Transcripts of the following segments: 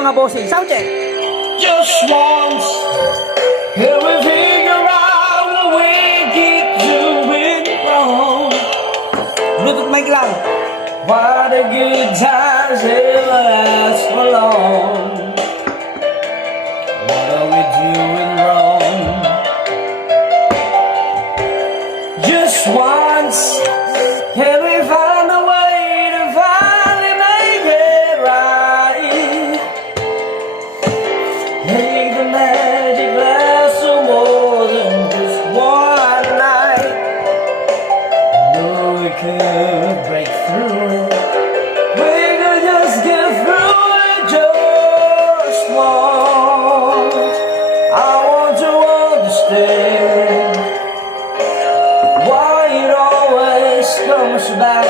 mga bossing. Sound check. Just once, can we figure out what we keep doing wrong? Bluetooth mic lang. Why the good times they last for long? What are we doing wrong? Just once, can we find a way to finally make it right? Make the magic last for more than just one night. No, we could break through it. We could just get through it just once. I want to understand why it always comes back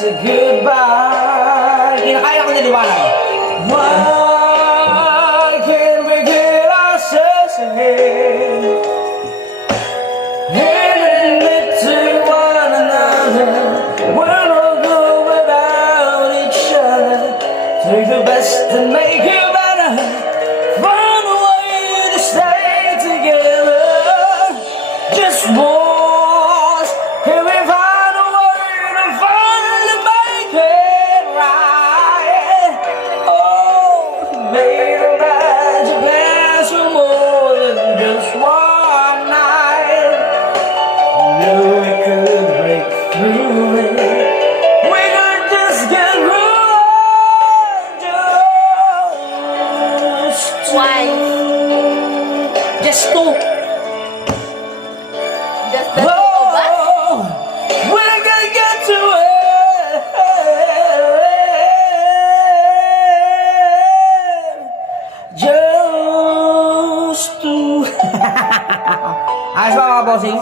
to goodbye. Kinakaya ko niliwanag. Why can't we get ourselves ahead and admit to one another we're no good without each other? Take the best and make it better. Find a way to stay together. Just once, can we find a way to finally make it right? Oh, made a magic last for more than just one night. Knew we could break through it. We could just get through it. Just Why? Just two. Just the two of us? oh, we're gonna get to it. Just to. Ayos ba mga bossing?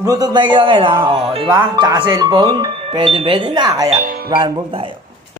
Bluetooth mic lang kailangan. O, di ba? Tsaka cellphone. Pwede na. Kaya, rumble tayo.